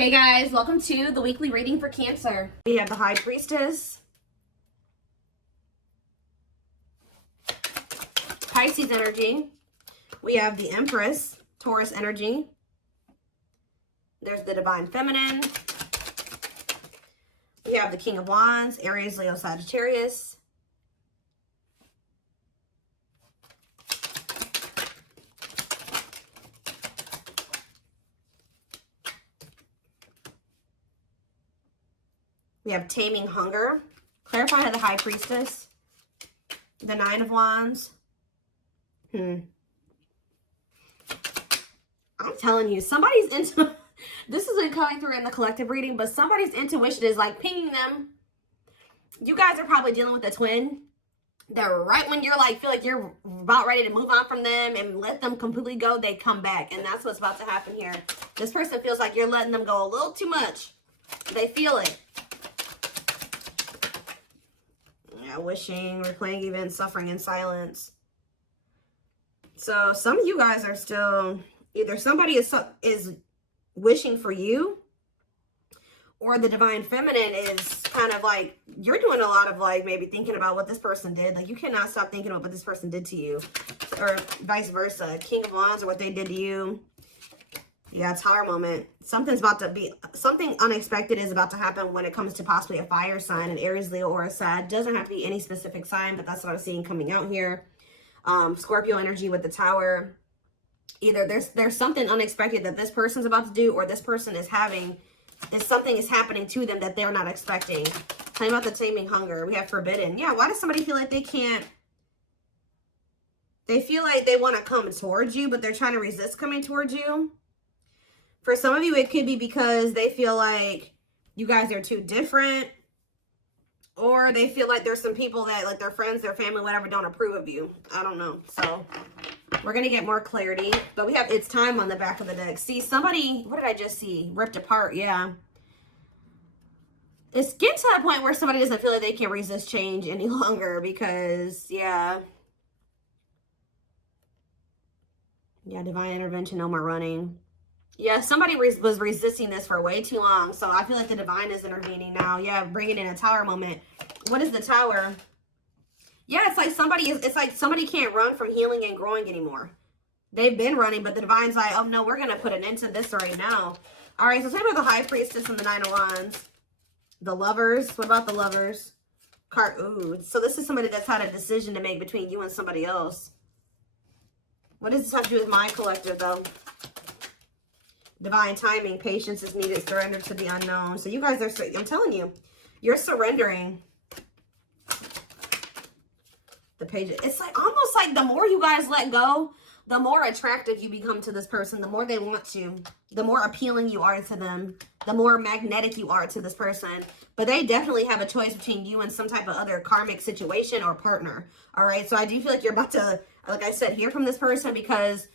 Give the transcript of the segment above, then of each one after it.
Hey guys, welcome to the weekly reading for Cancer. We have the High Priestess, Pisces energy. We have the Empress, Taurus energy. There's the Divine Feminine. We have the King of Wands, Aries, Leo, Sagittarius. We have Taming Hunger, clarified by the High Priestess, the Nine of Wands. I'm telling you, somebody's into, this isn't coming through in the collective reading, but somebody's intuition is like pinging them. You guys are probably dealing with a twin that right when you're like, feel like you're about ready to move on from them and let them completely go, they come back. And that's what's about to happen here. This person feels like you're letting them go a little too much. They feel it. Yeah, wishing, replaying events, suffering in silence. So some of you guys are still, either somebody is wishing for you, or the Divine Feminine is kind of like, you're doing a lot of like maybe thinking about what this person did. Like you cannot stop thinking about what this person did to you, or vice versa. King of Wands, or what they did to you. Yeah, Tower moment. Something's about to be, something unexpected is about to happen when it comes to possibly a fire sign, an Aries, Leo, or a Sag. Doesn't have to be any specific sign, but that's what I'm seeing coming out here. Scorpio energy with the Tower. Either there's something unexpected that this person's about to do, or this person is having, something is happening to them that they're not expecting. Tell me about the Taming Hunger. We have Forbidden. Yeah, why does somebody feel like they can't, they feel like they want to come towards you, but they're trying to resist coming towards you? For some of you, it could be because they feel like you guys are too different, or they feel like there's some people that, like their friends, their family, whatever, don't approve of you. I don't know. So we're going to get more clarity, but we have It's Time on the back of the deck. See, somebody, what did I just see? Ripped apart. Yeah. It's getting to that point where somebody doesn't feel like they can resist change any longer because, yeah. Yeah, divine intervention, no more running. Yeah, somebody was resisting this for way too long. So I feel like the divine is intervening now. Yeah, bringing in a Tower moment. What is the Tower? Yeah, it's like somebody can't run from healing and growing anymore. They've been running, but the divine's like, oh no, we're going to put an end to this right now. All right, so let's talk about the High Priestess and the Nine of Wands. The Lovers. What about the Lovers? Ooh, so this is somebody that's had a decision to make between you and somebody else. What does this have to do with my collective, though? Divine timing, patience is needed, surrender to the unknown. So you guys are, I'm telling you, you're surrendering. The page, it's like almost like the more you guys let go, the more attractive you become to this person, the more they want you, the more appealing you are to them, the more magnetic you are to this person. But they definitely have a choice between you and some type of other karmic situation or partner. All right, so I do feel like you're about to, like I said, hear from this person because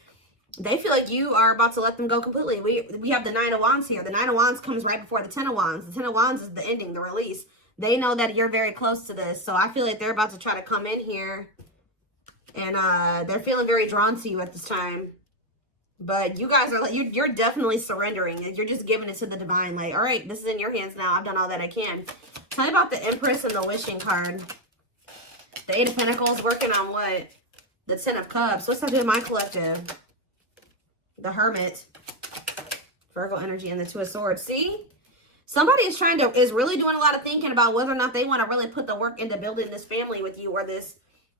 they feel like you are about to let them go completely. We have the Nine of Wands here. The Nine of Wands comes right before the Ten of Wands. The Ten of Wands is the ending, the release. They know that you're very close to this. So I feel like they're about to try to come in here. And they're feeling very drawn to you at this time. But you guys are like, you're definitely surrendering. You're just giving it to the divine. Like, all right, this is in your hands now. I've done all that I can. Tell me about the Empress and the Wishing card. The Eight of Pentacles working on what? The Ten of Cups. What's that do with my collective? The Hermit, Virgo energy, and the Two of Swords. See, somebody is really doing a lot of thinking about whether or not they want to really put the work into building this family with you or this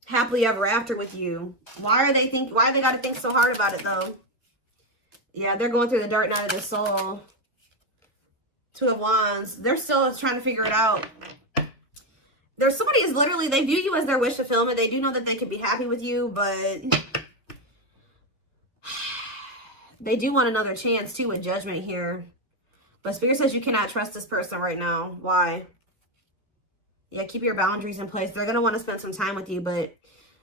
happily ever after with you. Why they got to think so hard about it though? Yeah, they're going through the dark night of the soul. Two of Wands. They're still trying to figure it out. There's somebody is literally, they view you as their wish fulfillment. They do know that they could be happy with you, but they do want another chance too with Judgment here. But Spirit says you cannot trust this person right now. Why? Yeah, keep your boundaries in place. They're going to want to spend some time with you, but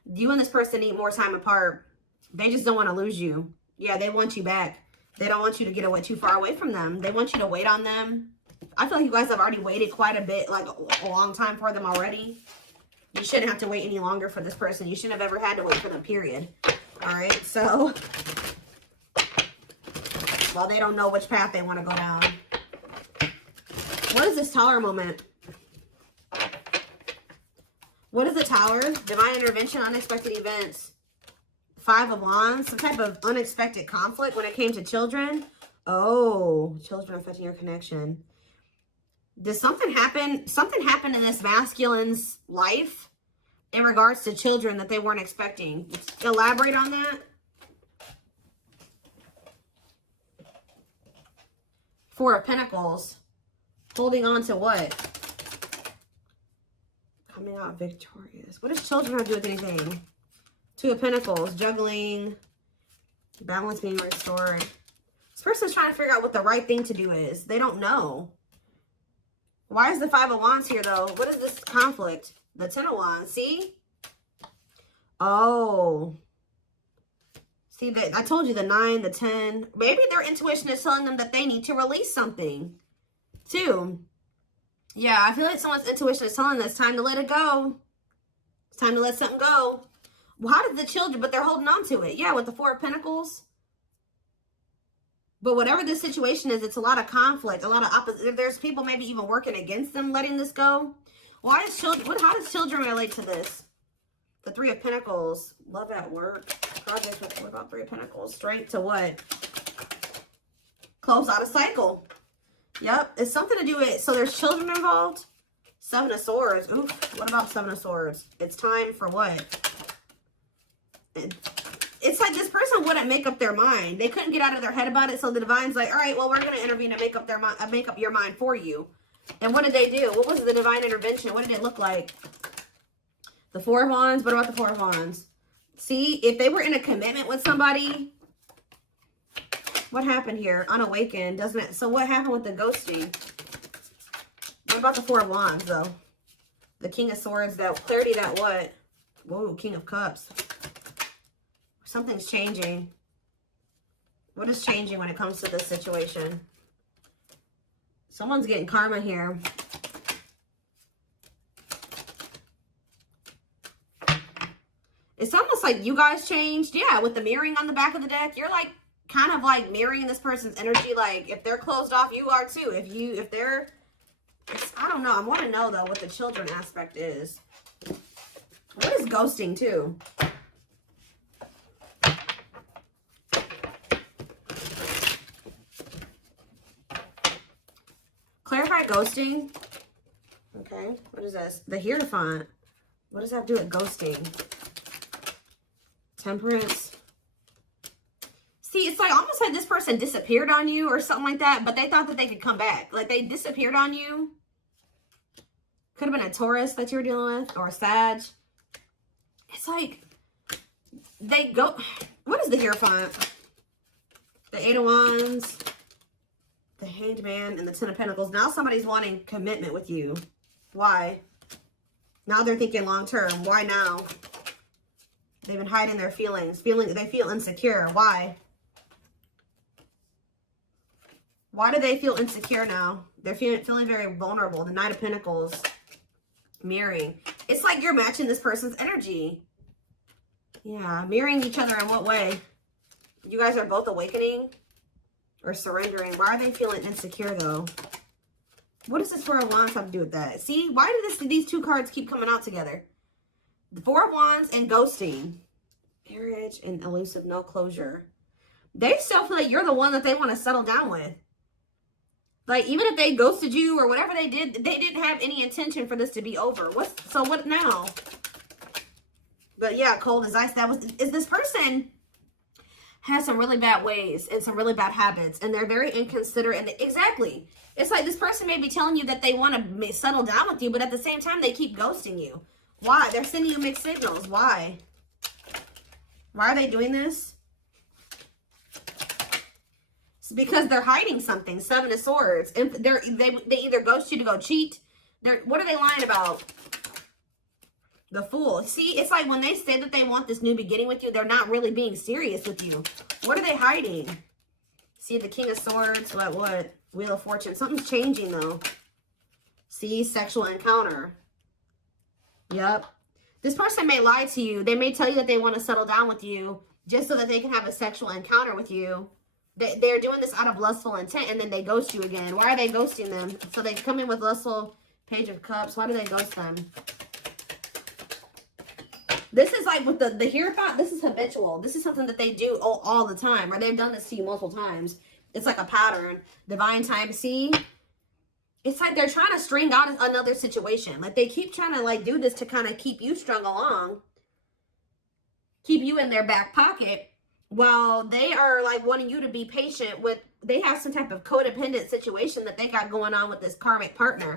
you and this person need more time apart. They just don't want to lose you. Yeah, they want you back. They don't want you to get away too far away from them. They want you to wait on them. I feel like you guys have already waited quite a bit, like a long time for them already. You shouldn't have to wait any longer for this person. You shouldn't have ever had to wait for them, period. All right, so, well, they don't know which path they want to go down. What is this Tower moment? What is the Tower? Divine intervention, unexpected events. 5 of Wands, some type of unexpected conflict when it came to children. Oh, children affecting your connection. Does something happen? Something happened in this masculine's life in regards to children that they weren't expecting. Elaborate on that. 4 of Pentacles. Holding on to what? Coming out victorious. What does children have to do with anything? 2 of Pentacles. Juggling. Balance being restored. This person's trying to figure out what the right thing to do is. They don't know. Why is the 5 of Wands here, though? What is this conflict? The 10 of Wands. See? Oh. See, I told you the 9, the 10. Maybe their intuition is telling them that they need to release something. 2. Yeah, I feel like someone's intuition is telling them it's time to let it go. It's time to let something go. Well, how did the children, but they're holding on to it. Yeah, with the 4 of Pentacles. But whatever this situation is, it's a lot of conflict, a lot of opposite. There's people maybe even working against them letting this go. Why is children, how does children relate to this? The 3 of Pentacles. Love at work. Project with, what about 3 of Pentacles? Strength to what? Close out a cycle. Yep, it's something to do with, so there's children involved. 7 of Swords. Ooh, what about 7 of Swords? It's time for what? It's like this person wouldn't make up their mind. They couldn't get out of their head about it, so the divine's like, all right, well, we're going to intervene and make up their mind, make up your mind for you. And what did they do? What was the divine intervention? What did it look like? The 4 of Wands. What about the 4 of Wands? See, if they were in a commitment with somebody, what happened here? Unawakened, doesn't it? So what happened with the ghosting? What about the 4 of Wands, though? The King of Swords, that clarity, that what? Whoa, King of Cups. Something's changing. What is changing when it comes to this situation? Someone's getting karma here. It's almost like you guys changed. Yeah, with the mirroring on the back of the deck, you're like kind of like mirroring this person's energy. Like if they're closed off, you are too. If they're, I don't know. I want to know though what the children aspect is. What is ghosting too? Clarify ghosting. Okay, what is this? The Hierophant. What does that do with ghosting? Temperance. See, it's like almost like this person disappeared on you or something like that, but they thought that they could come back. Like they disappeared on you. Could have been a Taurus that you were dealing with or a Sag. It's like they go. What is the Hierophant? The 8 of Wands. The Hanged Man and the 10 of Pentacles. Now somebody's wanting commitment with you. Why? Now they're thinking long term. Why now? They've been hiding their feelings. They feel insecure. Why? Why do they feel insecure now? They're feeling very vulnerable. The Knight of Pentacles. Mirroring. It's like you're matching this person's energy. Yeah. Mirroring each other in what way? You guys are both awakening or surrendering. Why are they feeling insecure though? What does this 4 of Wands have to do with that? See, why do these 2 cards keep coming out together? The 4 of Wands and ghosting. Marriage and elusive no closure. They still feel like you're the one that they want to settle down with. Like, even if they ghosted you or whatever they did, they didn't have any intention for this to be over. So what now? But yeah, cold as ice. Is this person has some really bad ways and some really bad habits, and they're very inconsiderate. And exactly. It's like this person may be telling you that they want to settle down with you, but at the same time, they keep ghosting you. Why? They're sending you mixed signals. Why? Why are they doing this? It's because they're hiding something. 7 of Swords. And they either ghost you to go cheat. What are they lying about? The Fool. See, it's like when they say that they want this new beginning with you, they're not really being serious with you. What are they hiding? See, the King of Swords. What? Wheel of Fortune. Something's changing though. See, sexual encounter. Yep. This person may lie to you. They may tell you that they want to settle down with you just so that they can have a sexual encounter with you. They're doing this out of lustful intent, and then they ghost you again. Why are they ghosting them? So they come in with lustful Page of Cups. Why do they ghost them? This is like with the here thought. This is habitual. This is something that they do all the time, or they've done this to you multiple times. It's like a pattern. Divine time. See? It's like they're trying to string out another situation. Like they keep trying to like do this to kind of keep you strung along. Keep you in their back pocket. While they are like wanting you to be patient with, they have some type of codependent situation that they got going on with this karmic partner.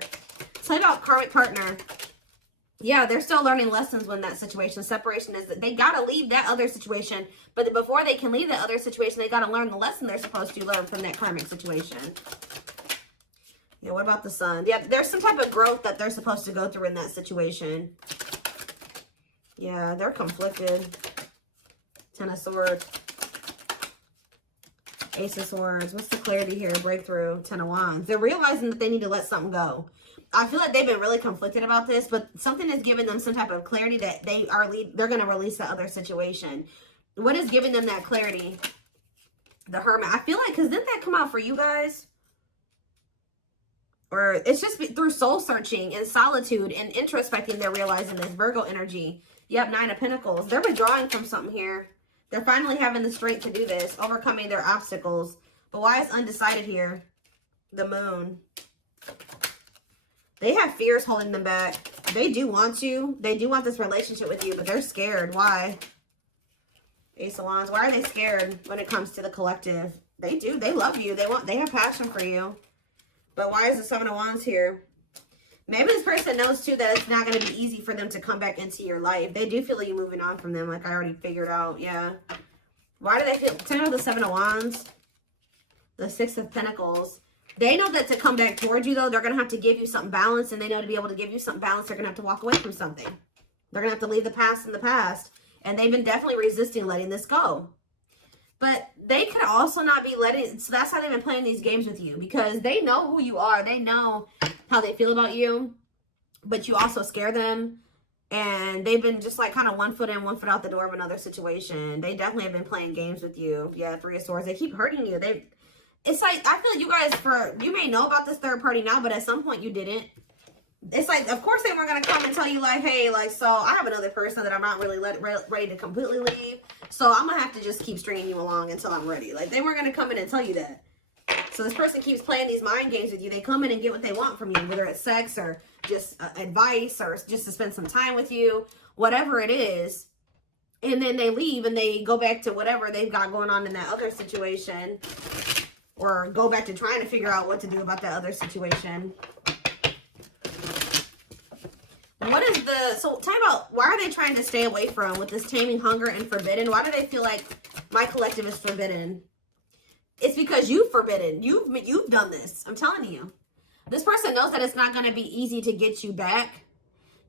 So about karmic partner. Yeah, they're still learning lessons when that situation. Separation is that they got to leave that other situation. But before they can leave that other situation, they got to learn the lesson they're supposed to learn from that karmic situation. Yeah, what about the Sun? Yeah, there's some type of growth that they're supposed to go through in that situation. Yeah, they're conflicted. Ten of Swords. Ace of Swords. What's the clarity here? Breakthrough. Ten of Wands. They're realizing that they need to let something go. I feel like they've been really conflicted about this, but something is giving them some type of clarity that they're going to release the other situation. What is giving them that clarity? The Hermit. I feel like, because didn't that come out for you guys? Or it's just through soul searching and solitude and introspecting, they're realizing this Virgo energy. Yep, Nine of Pentacles. They're withdrawing from something here. They're finally having the strength to do this, overcoming their obstacles. But why is undecided here? The Moon. They have fears holding them back. They do want you. They do want this relationship with you, but they're scared. Why? Ace of Wands. Why are they scared when it comes to the collective? They do. They love you. They have passion for you. But why is the Seven of Wands here? Maybe this person knows, too, that it's not going to be easy for them to come back into your life. They do feel like you moving on from them, like I already figured out. Yeah. Why do they feel... Tell me the Seven of Wands. The Six of Pentacles. They know that to come back towards you, though, they're going to have to give you something balanced. And they know to be able to give you something balanced, they're going to have to walk away from something. They're going to have to leave the past in the past. And they've been definitely resisting letting this go. But they could also not be letting... So that's how they've been playing these games with you. Because they know who you are. They know how they feel about you. But you also scare them. And they've been just like kind of one foot in, one foot out the door of another situation. They definitely have been playing games with you. Yeah, Three of Swords. They keep hurting you. It's like, I feel like you guys, you may know about this third party now, but at some point you didn't. It's like, of course they weren't going to come and tell you like, hey, like, so I have another person that I'm not really ready to completely leave. So I'm going to have to just keep stringing you along until I'm ready. Like, they weren't going to come in and tell you that. So this person keeps playing these mind games with you. They come in and get what they want from you, whether it's sex or just advice or just to spend some time with you, whatever it is. And then they leave and they go back to whatever they've got going on in that other situation. Or go back to trying to figure out what to do about that other situation. What is the... So, time out. Why are they trying to stay away from with this taming, hunger, and forbidden? Why do they feel like my collective is forbidden? It's because you've forbidden. You've done this. I'm telling you. This person knows that it's not going to be easy to get you back.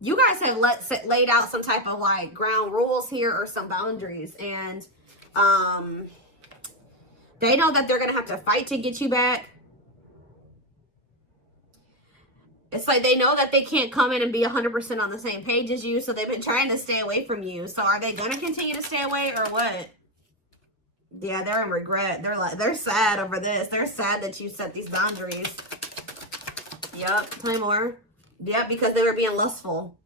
You guys have laid out some type of like ground rules here or some boundaries. And, they know that they're going to have to fight to get you back. It's like they know that they can't come in and be 100% on the same page as you. So they've been trying to stay away from you. So are they going to continue to stay away or what? Yeah, they're in regret. They're sad over this. They're sad that you set these boundaries. Yep. Tell me more. Yep, because they were being lustful.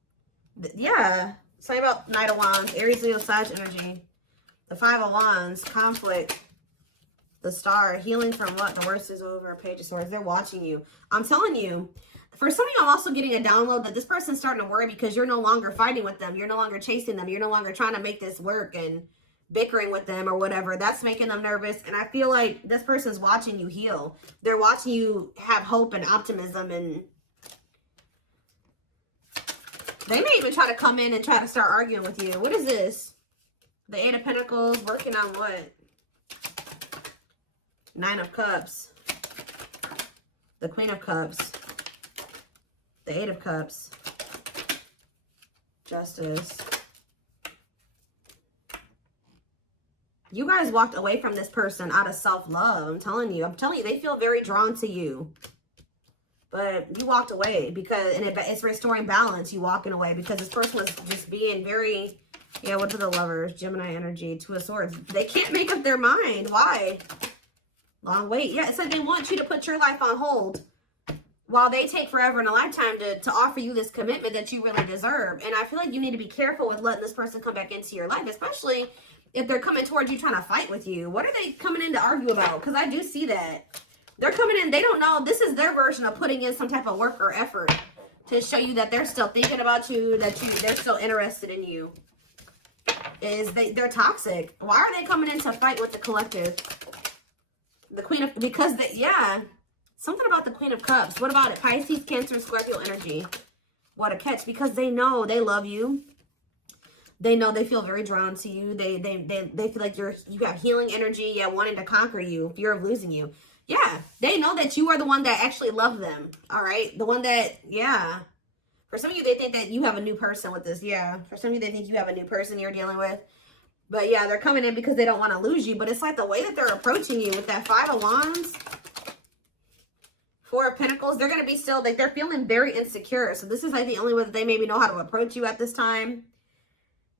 Yeah. Say about Knight of Wands. Aries, Leo, Sag energy. The Five of Wands. Conflict. The Star, healing from what? The worst is over. Page of Swords. They're watching you. I'm telling you. For some of you, I'm also getting a download that this person's starting to worry because you're no longer fighting with them. You're no longer chasing them. You're no longer trying to make this work and bickering with them or whatever. That's making them nervous. And I feel like this person's watching you heal. They're watching you have hope and optimism. And they may even try to come in and try to start arguing with you. What is this? The Eight of Pentacles. Working on what? Nine of Cups. The Queen of Cups. The Eight of Cups. Justice. You guys walked away from this person out of self-love. I'm telling you, they feel very drawn to you. But you walked away because, and it's restoring balance, you walking away, because this person was just being very, yeah, what are the Lovers? Gemini energy, Two of Swords. They can't make up their mind. Why? Long wait. Yeah, it's like they want you to put your life on hold while they take forever in a lifetime to offer you this commitment that you really deserve. And I feel like you need to be careful with letting this person come back into your life, especially if they're coming towards you trying to fight with you. What are they coming in to argue about? Because I do see that. They're coming in, they don't know. This is their version of putting in some type of work or effort to show you that they're still thinking about you, that they're still interested in you. They're toxic. Why are they coming in to fight with the collective? The Queen of, because they, yeah. Something about the Queen of Cups. What about it? Pisces, Cancer, Scorpio energy. What a catch. Because they know they love you. They know they feel very drawn to you. They feel like you have healing energy. Yeah, wanting to conquer you. Fear of losing you. Yeah. They know that you are the one that actually loves them. All right. The one that, yeah. For some of you, they think that you have a new person with this. Yeah. For some of you, they think you have a new person you're dealing with. But yeah, they're coming in because they don't want to lose you. But it's like the way that they're approaching you with that Five of Wands. Four of Pentacles, they're going to be still, like, they're feeling very insecure. So this is like the only way that they maybe know how to approach you at this time.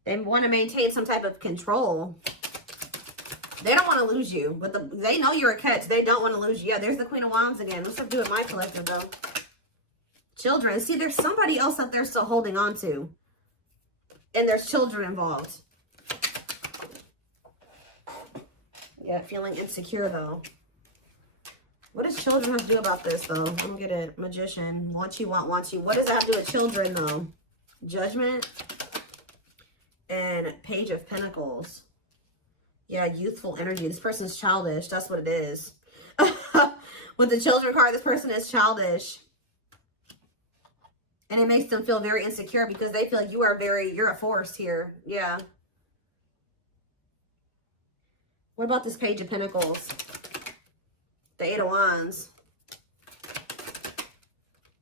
They want to maintain some type of control. They don't want to lose you. But they know you're a catch. They don't want to lose you. Yeah, there's the Queen of Wands again. What's up to do with my collective, though? Children. See, there's somebody else out there still holding on to. And there's children involved. Yeah, feeling insecure, though. What does children have to do about this, though? Let me get it. Magician. Want you, want you. What does that have to do with children, though? Judgment. And Page of Pentacles. Yeah, youthful energy. This person's childish. That's what it is. With the children card, this person is childish. And it makes them feel very insecure because they feel like you're a force here. Yeah. What about this Page of Pentacles? The Eight of Wands.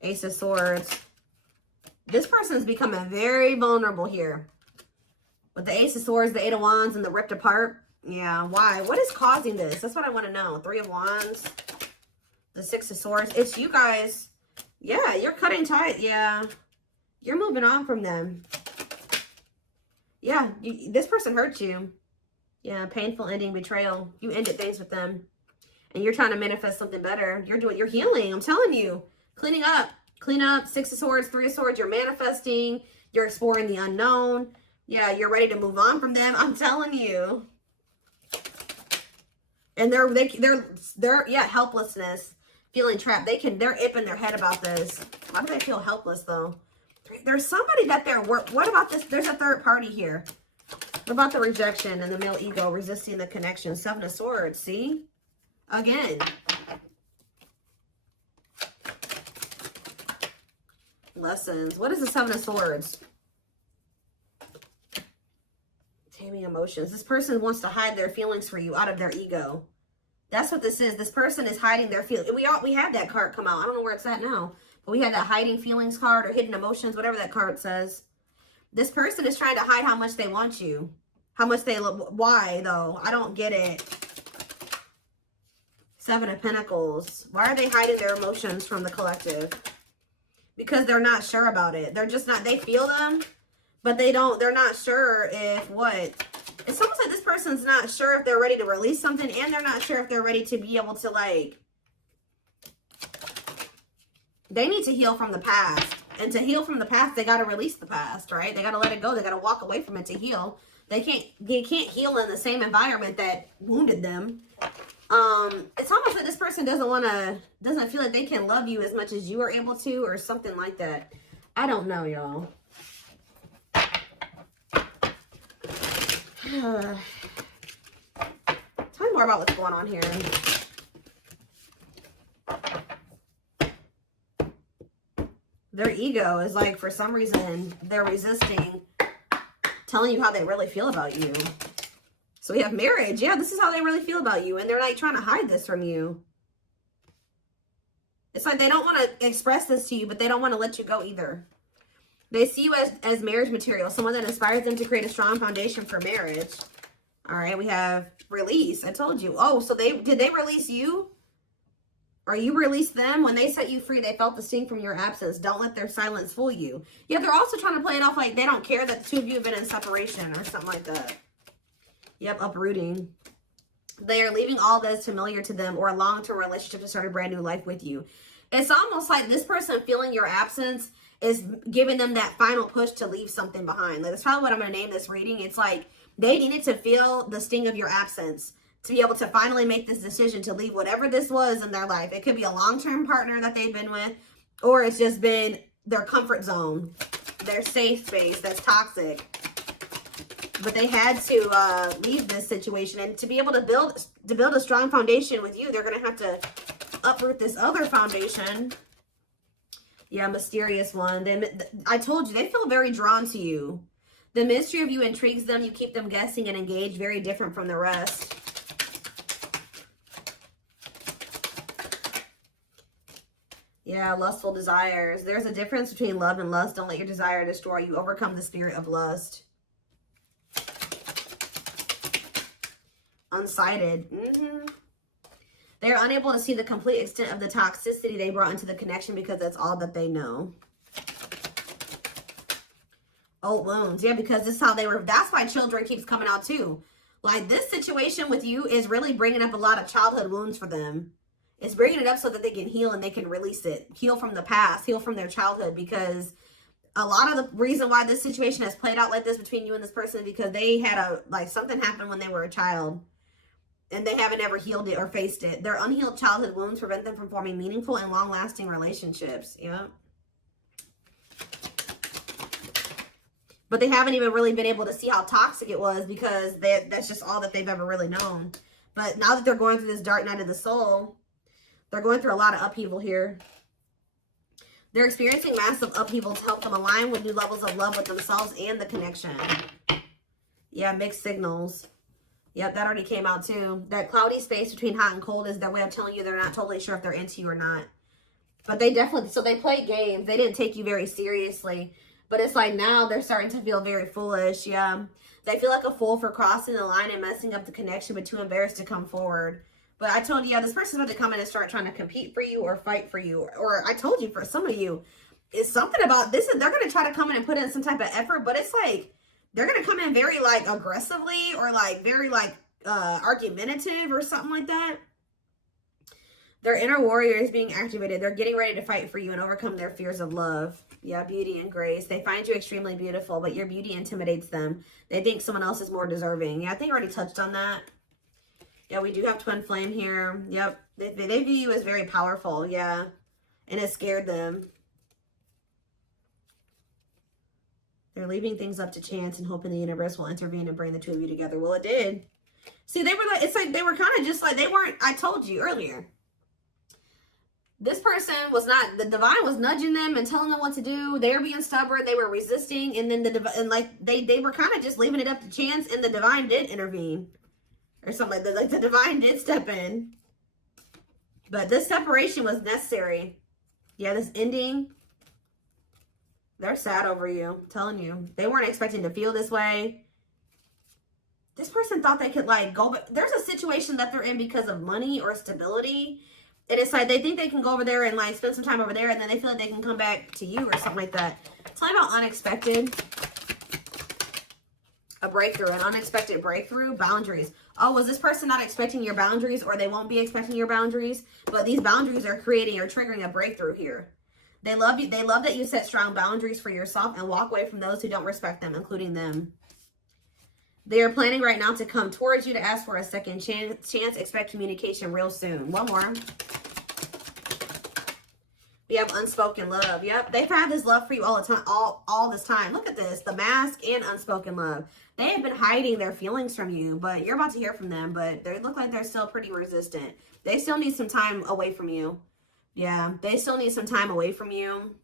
Ace of Swords. This person's becoming very vulnerable here. With the Ace of Swords, the Eight of Wands, and the ripped apart. Yeah, why? What is causing this? That's what I want to know. Three of Wands. The Six of Swords. It's you guys. Yeah, you're cutting tight. Yeah. You're moving on from them. Yeah, this person hurt you. Yeah, painful ending, betrayal. You ended things with them. And you're trying to manifest something better. You're healing. I'm telling you. Cleaning up. Clean up. Six of Swords, Three of Swords. You're manifesting. You're exploring the unknown. Yeah, you're ready to move on from them. I'm telling you. And they're yeah, helplessness. Feeling trapped. They're ipping their head about this. Why do they feel helpless, though? There's somebody that what about this? There's a third party here. What about the rejection and the male ego resisting the connection? Seven of Swords, see? Again. Lessons. What is the Seven of Swords? Taming emotions. This person wants to hide their feelings for you out of their ego. That's what this is. This person is hiding their feelings. We had that card come out. I don't know where it's at now. But we had that hiding feelings card or hidden emotions, whatever that card says. This person is trying to hide how much they want you. How much they love. Why, though? I don't get it. Seven of Pentacles. Why are they hiding their emotions from the collective? Because they're not sure about it. They're just not, they feel them, but they're not sure if what. It's almost like this person's not sure if they're ready to release something, and they're not sure if they're ready to be able to, like, they need to heal from the past. And to heal from the past, they got to release the past, right? They got to let it go. They got to walk away from it to heal. They can't heal in the same environment that wounded them. It's almost like this person doesn't feel like they can love you as much as you are able to, or something like that. I don't know, y'all. Tell me more about what's going on here. Their ego is like, for some reason, they're resisting telling you how they really feel about you. So we have marriage. Yeah, this is how they really feel about you. And they're like trying to hide this from you. It's like they don't want to express this to you, but they don't want to let you go either. They see you as marriage material, someone that inspires them to create a strong foundation for marriage. All right, we have release. I told you. Oh, so did they release you? Or you released them? When they set you free, they felt the sting from your absence. Don't let their silence fool you. Yeah, they're also trying to play it off like they don't care that the two of you have been in separation or something like that. Yep, uprooting. They are leaving all that is familiar to them or a long-term relationship to start a brand new life with you. It's almost like this person feeling your absence is giving them that final push to leave something behind. Like, that's probably what I'm going to name this reading. It's like they needed to feel the sting of your absence to be able to finally make this decision to leave whatever this was in their life. It could be a long-term partner that they've been with, or it's just been their comfort zone, their safe space that's toxic. But they had to leave this situation, and to be able to build a strong foundation with you, they're going to have to uproot this other foundation. Yeah, mysterious one. I told you, they feel very drawn to you. The mystery of you intrigues them. You keep them guessing and engaged, very different from the rest. Yeah, lustful desires. There's a difference between love and lust. Don't let your desire destroy you. Overcome the spirit of lust. Unsighted. They are unable to see the complete extent of the toxicity they brought into the connection because that's all that they know. Old wounds. Yeah, because this is how they were. That's why children keeps coming out too. Like, this situation with you is really bringing up a lot of childhood wounds for them. It's bringing it up so that they can heal and they can release it. Heal from the past. Heal from their childhood. Because a lot of the reason why this situation has played out like this between you and this person is because they had something happened when they were a child. And they haven't ever healed it or faced it. Their unhealed childhood wounds prevent them from forming meaningful and long-lasting relationships. Yeah. But they haven't even really been able to see how toxic it was because that's just all that they've ever really known. But now that they're going through this dark night of the soul, they're going through a lot of upheaval here. They're experiencing massive upheaval to help them align with new levels of love with themselves and the connection. Yeah, mixed signals. Yep, that already came out too. That cloudy space between hot and cold is their way of telling you they're not totally sure if they're into you or not. But they definitely, so they played games. They didn't take you very seriously. But it's like now they're starting to feel very foolish. Yeah. They feel like a fool for crossing the line and messing up the connection, but too embarrassed to come forward. But I told you, yeah, this person's about to come in and start trying to compete for you or fight for you. Or I told you, for some of you, it's something about this. They're going to try to come in and put in some type of effort, but it's like, they're going to come in very, like, aggressively or, like, very, like, argumentative or something like that. Their inner warrior is being activated. They're getting ready to fight for you and overcome their fears of love. Yeah, beauty and grace. They find you extremely beautiful, but your beauty intimidates them. They think someone else is more deserving. Yeah, I think I already touched on that. Yeah, we do have twin flame here. Yep. They view you as very powerful. Yeah. And it scared them. They're leaving things up to chance and hoping the universe will intervene and bring the two of you together. Well, it did. See, they were like, it's like they were kind of just like, they weren't, I told you earlier. This person was not, the divine was nudging them and telling them what to do. They were being stubborn. They were resisting. And then they were kind of just leaving it up to chance, and the divine did intervene. Or something like that. Like, the divine did step in. But this separation was necessary. Yeah, this ending. They're sad over you. I'm telling you. They weren't expecting to feel this way. This person thought they could, like, go. But there's a situation that they're in because of money or stability. And it's like they think they can go over there and, like, spend some time over there. And then they feel like they can come back to you or something like that. It's like about unexpected. A breakthrough. An unexpected breakthrough. Boundaries. Oh, was this person not expecting your boundaries? Or they won't be expecting your boundaries? But these boundaries are creating or triggering a breakthrough here. They love you. They love that you set strong boundaries for yourself and walk away from those who don't respect them, including them. They are planning right now to come towards you to ask for a second chance. Expect communication real soon. One more. We have unspoken love. Yep. They've had this love for you all the time, all this time. Look at this. The mask and unspoken love. They have been hiding their feelings from you, but you're about to hear from them. But they look like they're still pretty resistant. They still need some time away from you. Yeah, they still need some time away from you.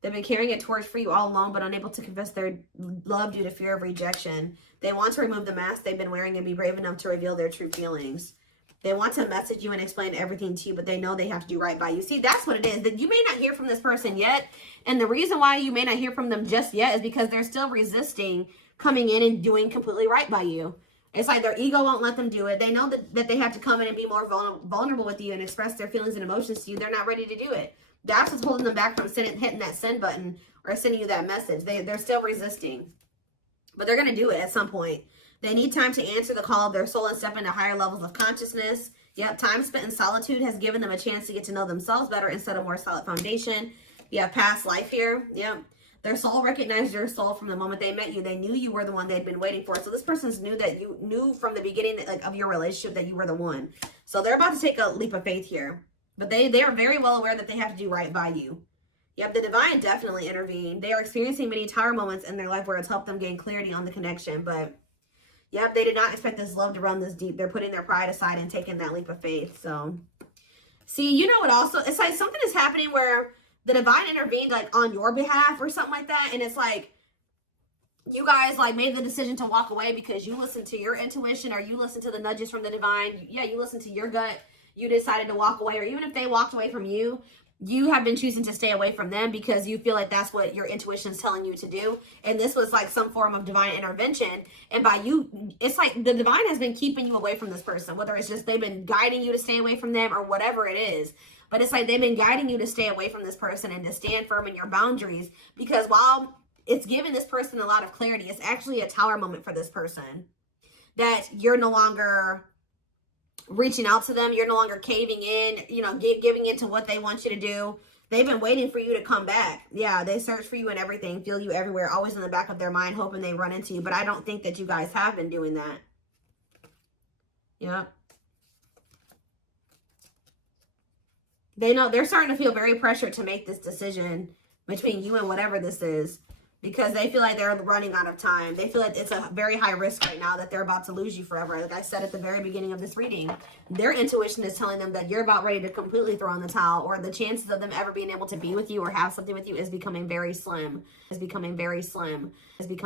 They've been carrying a torch for you all along, but unable to confess their love due to fear of rejection. They want to remove the mask they've been wearing and be brave enough to reveal their true feelings. They want to message you and explain everything to you, but they know they have to do right by you. See, that's what it is. That you may not hear from this person yet, and the reason why you may not hear from them just yet is because they're still resisting coming in and doing completely right by you. It's like their ego won't let them do it. They know that they have to come in and be more vulnerable with you and express their feelings and emotions to you. They're not ready to do it. That's what's holding them back from hitting that send button or sending you that message. They're still resisting. But they're going to do it at some point. They need time to answer the call of their soul and step into higher levels of consciousness. Yep, time spent in solitude has given them a chance to get to know themselves better instead of more solid foundation. You have past life here. Yep. Their soul recognized your soul from the moment they met you. They knew you were the one they'd been waiting for. So this person's knew that you knew from the beginning that, like, of your relationship that you were the one. So they're about to take a leap of faith here. But they are very well aware that they have to do right by you. Yep, the divine definitely intervened. They are experiencing many tower moments in their life where it's helped them gain clarity on the connection. But, yep, they did not expect this love to run this deep. They're putting their pride aside and taking that leap of faith. So, see, you know what also? It's like something is happening where the divine intervened, like, on your behalf or something like that. And it's like, you guys, like, made the decision to walk away because you listened to your intuition or you listened to the nudges from the divine. Yeah, you listened to your gut. You decided to walk away. Or even if they walked away from you, you have been choosing to stay away from them because you feel like that's what your intuition is telling you to do. And this was like some form of divine intervention. And by you, it's like the divine has been keeping you away from this person, whether it's just they've been guiding you to stay away from them or whatever it is. But it's like they've been guiding you to stay away from this person and to stand firm in your boundaries. Because while it's giving this person a lot of clarity, it's actually a tower moment for this person. That you're no longer reaching out to them. You're no longer caving in, you know, giving into what they want you to do. They've been waiting for you to come back. Yeah, they search for you and everything, feel you everywhere, always in the back of their mind, hoping they run into you. But I don't think that you guys have been doing that. Yeah. They know they're starting to feel very pressured to make this decision between you and whatever this is because they feel like they're running out of time. They feel like it's a very high risk right now that they're about to lose you forever. Like I said at the very beginning of this reading, their intuition is telling them that you're about ready to completely throw in the towel, or the chances of them ever being able to be with you or have something with you is becoming very slim. Is becoming very slim. Is becoming